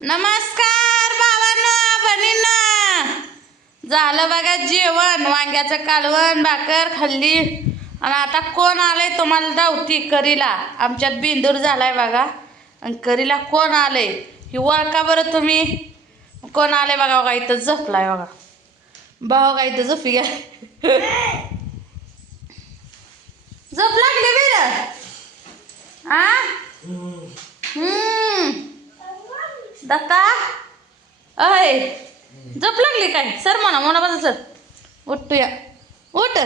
नमस्कार भावांनो बहिणींनो. झालं बघा जेवण. वांग्याचं कालवण भाकर खाल्ली आणि आता कोण आलंय तुम्हाला धावती करीला. आमच्यात बिंदूर झालाय बघा आणि करीला कोण आलंय ही ओळखा बरं तुम्ही. कोण आलंय बघा. बघा इथं झोपलाय बघा. भाऊ का इथं झोपी घ्या. झोप लागली बरं. दत्ता अय झोप लागली काय. सर म्हणा बाजू सर. उठूया उठ.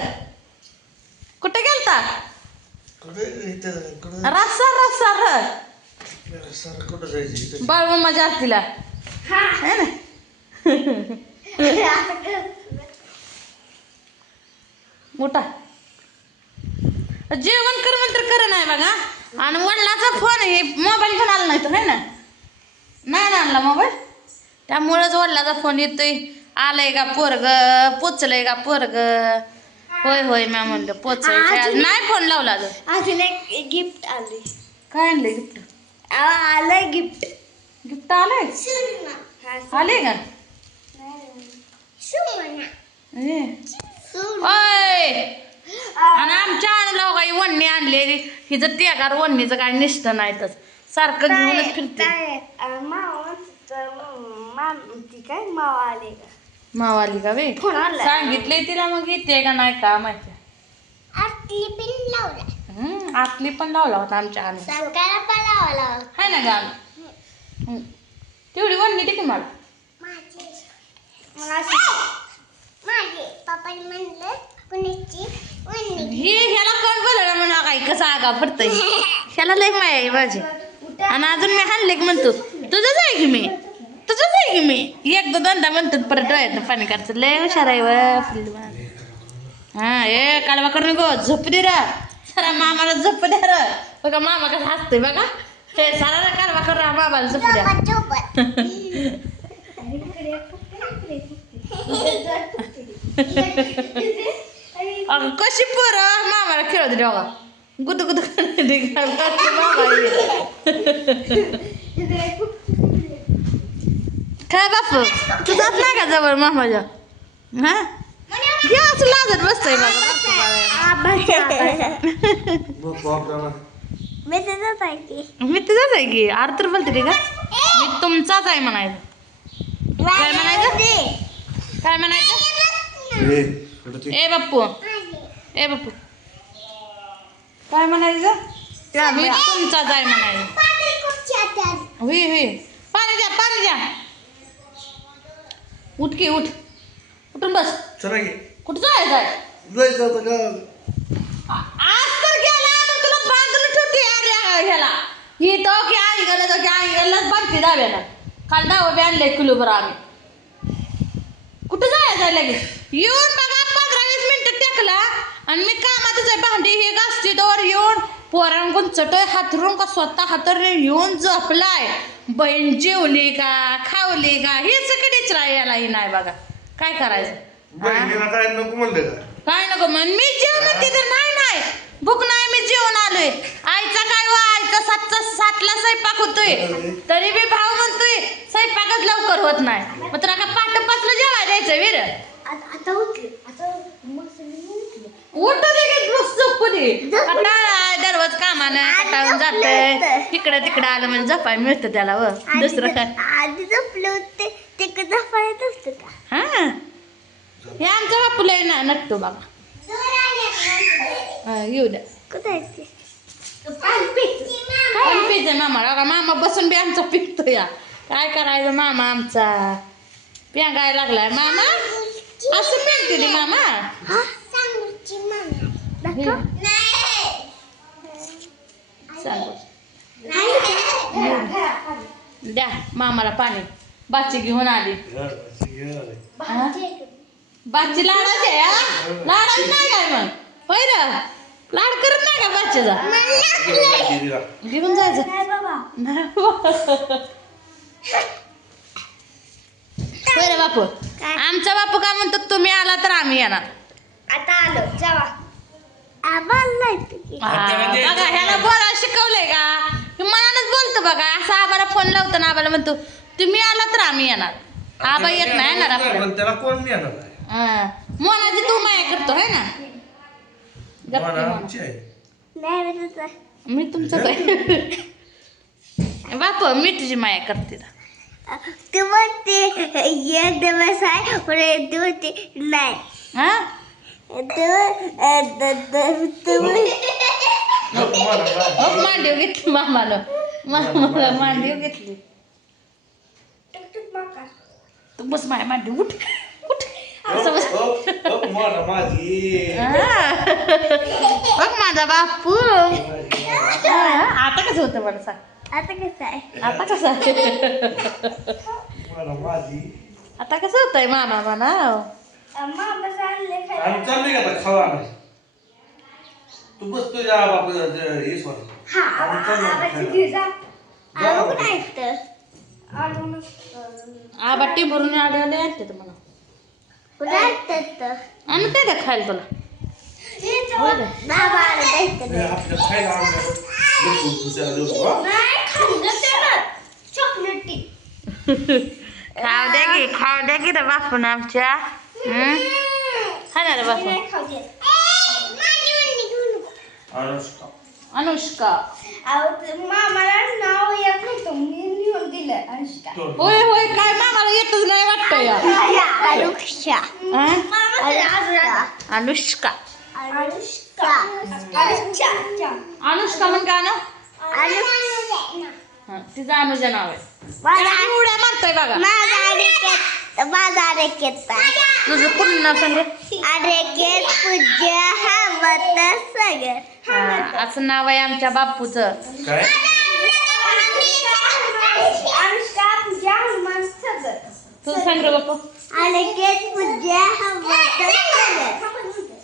कुठे गेलता. रस्सा बाळू माझ्या आरतीला है ना. उठा जेवण कर म्हणतर कर नाही बघा. आणि वडिलाचा फोन हे मोबाईल घेऊन आला नाही तो है ना. नाही ना आणला मोबाईल. त्यामुळंच वडिलाचा फोन येतोय. आलंय का पोरग पोचलंय का पोरग. होय होय मॅम म्हणलं पोचायचं. नाही फोन लावला अजून एक गिफ्ट आले. काय आणलंय गिफ्ट. आलंय गिफ्ट. गिफ्ट आलंय आले का. ओय आणि आमच्या आणला काही वन्नी आणले. हिचं तेगार वन्नीचं काय निष्ठ नाही तर सारखं घेऊनच फिरते. माव आली का वे. सांगितलंय तिला मग येते का नाही का माहिती. आतली पण लावला होता आमच्या आणून हाय ना गाल. तेवढी वन्नी टिकी मला. ह्याला कोण बोलला म्हणा काय कसं आगा पडतंय. ह्याला लय माया आहे माझी. आणि अजून मी हाणले की म्हणतो तुझंच आहे की मी तुझंच आहे की मी. एकदा दोनदा म्हणतो परत डोळ्यात पाणी काढतं. लय हुशार आहे व. हा ए कालवा करू नको. झोप दे रा सारा मामाला झोप द्या र. बघा मामा कसं हसतोय बघा. हे सारा कालवा करू मामाला झोप द्या. कशी पोरं मामाला खेळत दे बघा. गुद गुद काय बापू तू जात नाही का जवळ मामाच्या. हा घे असं लाजत बसतोय बघा. मी तुझाच आहे की. आरतर बोलते रे का मी तुमचाच आहे म्हणायचं. काय म्हणायचं काय म्हणायचं. ए बाप्पू ए बाप्पू काय म्हणायचं. मी तुमचाच आहे म्हणायचं. हुई हुई पाणी द्या पाणी द्या. उठ की उठ. उठून बस. कुठं जायचं आहे. आज तर गेला तर तुला बांधून ठेवते ह्याला. ही तो की आई गेलं तो की आई गेलं बांधते दाव्याला. काल दावा बी आणले किलो बरं आम्ही. कुठं जायचं लगेच. येऊन बघा 15-20 मिनिटं टेकला आणि मी कामातच आहे. भांडी हे घासते तर येऊन पोरांकडून चटय हातरून का स्वतः हातरून येऊन झोपलाय. बहीण जेवली का खावली का हे सगळीच राहायलाही नाही बघा. काय करायचं काय नको म्हणलं का. काय नको म्हण. मी जेवण तिथं नाही भूक नाही. मी जेवण आलोय. आईचा काय वा आईचा 7ला स्वयंपाक होतोय तरी बी भाव म्हणतोय स्वयंपाकच लवकर होत नाही. मग तुला का 5:05ला जेवायला द्यायचं वीर. उठू दे झोपू दे. दररोज कामानं कटाळून जातंय. इकडं तिकडं आलं म्हणजे झोपाय मिळतं त्याला व. दुसरं काय आधी झोपले होते ते झोपायच असतं का. हा हे आमच्या बापूला ना नटतो बघा. येऊ द्या. कुठे पाणी पिते मामा. मामा बसून बी आमचा पिकतो या. काय करायचं मामा आमचा प्यांगायला लागलाय. मामा असं पेंगते रे मामा. द्या मामाला पाणी. बाची घेऊन आली. बाची लाडाची आहे. लाडाची नाही काय मग होय रे. लाड करत नाही का बाचीचा. घेऊन जायचं होय रे बापू. आमचा बापू काय म्हणतो तुम्ही आला तर आम्ही येणार. आता आलो जावा. बघा ह्याला बोलायला शिकवलंय का. मनानच बोलतो बघा. असं आम्हाला फोन लावतो ना आम्हाला म्हणतो तुम्ही आला तर आम्ही येणार. आबा येत नाही येणार आपलं. पण त्याला कोण नेणार आहे? मोनाची तू माया करतो है ना. गप्प मला मोना. आमची आहे. नाही मी तुझं. मी तुमचंच आहे. बाप मी तुझी माया करते. तू म्हणते एक दिवस आहे पण एक दिवस ते नाही. हा मांडीव घेतली मामानं. मामाला मांडीव घेतली. तू बस माया मांडीव उठ उठ असं बस. माझी बघ माझा बापू. आता कसं होतं मला सांग. आता कसं आहे आता कसं आहे. माझी आता कसं होतंय मामा म्हणा. मामा चालले आम्ही चालले का आता खावा नाही. तू बस तुझ्या बाप हे स्वर आबा टिंबरून आले आले आणते तुम्हाला. आणि काय द्या खायला तुला. आपल्या खायला चॉकलेटी खाऊ द्या की रे बापून आमच्या. हा ना रे बापू. अनुष्का अनुष्का. मामाला नाव येत नव्हतं मी लिहून दिलं अनुष्का. होय होय काय मामाला येतच नाही वाटतं या. अनुष्का अनुष्का अनुष्का अनुष्का म्हण का ना. तिचं अनुजा नाव आहे. उड्या मारतोय बघा. माझा अरेकेत तुझं पूर्ण नाव सांग. अरेकेत पूजा हवत सगळं असं नाव आहे आमच्या बापूचं. काय अनुष्का पूजा हनुमान सगळं. तुझं सांग रे बापू. अरेकेत पूजा हवत सगळं.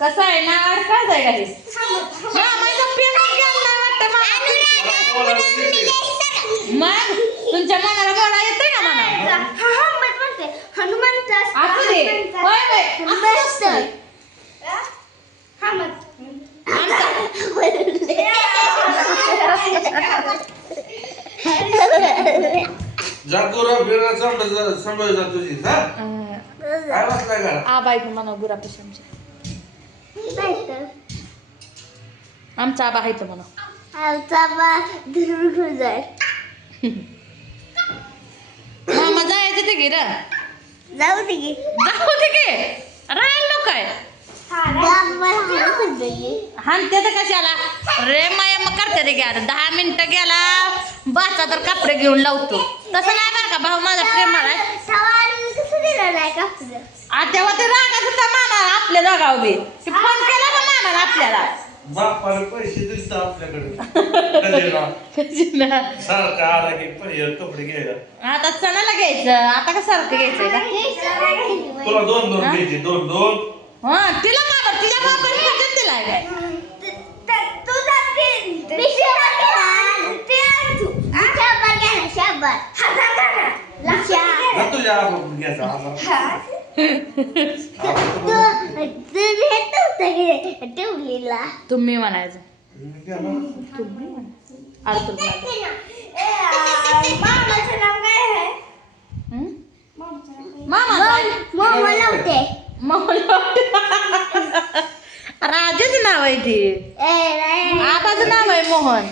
कसं आहे ना काय जाय का हे. माझा पेन नाही वाटतं मग तुमच्या मनाला बोला येतंय का म्हणा. असू दे. होय होय असं नसतं. जातो रा बिरा सांभाळ जा तुझी हा काय वाटलं का आबाई म्हणा गुरा पेशंटचे. आमचा आबा आहे तो म्हणा. मामा जायचं ते गिर जाऊ दे की. जाऊ दे की राहिलो काय. हानते तर कशाला रे माया मग करते रे. घ्या 10 मिनिटं गेला बाचा तर कपडे घेऊन लावतो. तसं नाही बरं का भाऊ माझा प्रेमाला आहे. तेव्हा ते रागात होता मामा आपल्या जागावर बी. फोन केला का मामाला आपल्याला. बापाला पैसे दिसत आपल्याकडे सारखं आला की पैसे कपडे घ्यायला. आता सणाला घ्यायचं. आता का सारखं घ्यायचंय का. तुला 2-2 घ्यायचे 2-2. हा तिला का बरं तिच्या बापाने वचन दिलाय काय. तुझ्या आपण घ्यायचा ठेवलेला तुम्ही म्हणायचं. तुम्ही म्हणायचं. मामाचं नाव काय आहे मामा मामा लावते राजाच नाव आहे ते. आबाचं नाव आहे मोहन.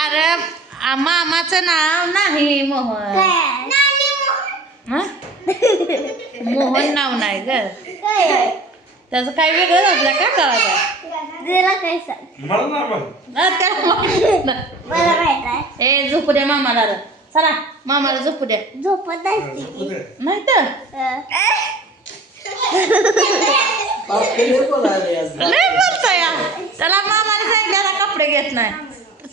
अरे मामाचं नाव नाही मोहन. मोहन नाव नाही ग. त्याचं काही वेगळं असलं काय करायचं. तुला काय सांग मला ना मग मला माहित आहे. ए झोपू द्या मामाला. चला मामाला झोपू द्या. झोपत असते नाही तर लय बोलतोय या. त्याला मामाने सांगितलं कपडे घेत नाही.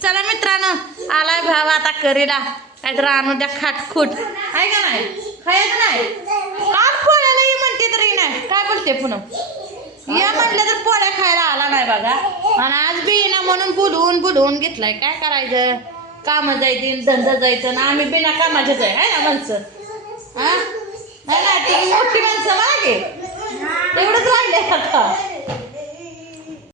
चला मित्रांनो आलाय भाव आता करीला काहीतरी आणू द्या खाटखूट आहे का नाही. खायचं नाही काल पोळ्याला ये म्हणते तरी नाही. काय बोलते पुन्हा या म्हणलं तर पोळ्या खायला आला नाही बघा. आणि आज बी ना म्हणून बोलवून घेतलाय. काय करायचं. कामं जायतील धंदा जायचं ना आम्ही बिना कामाचेच आहे ना माणसं. हा नाही ना तुम्ही मोठी माणसं मागे तेवढंच राहिले आता.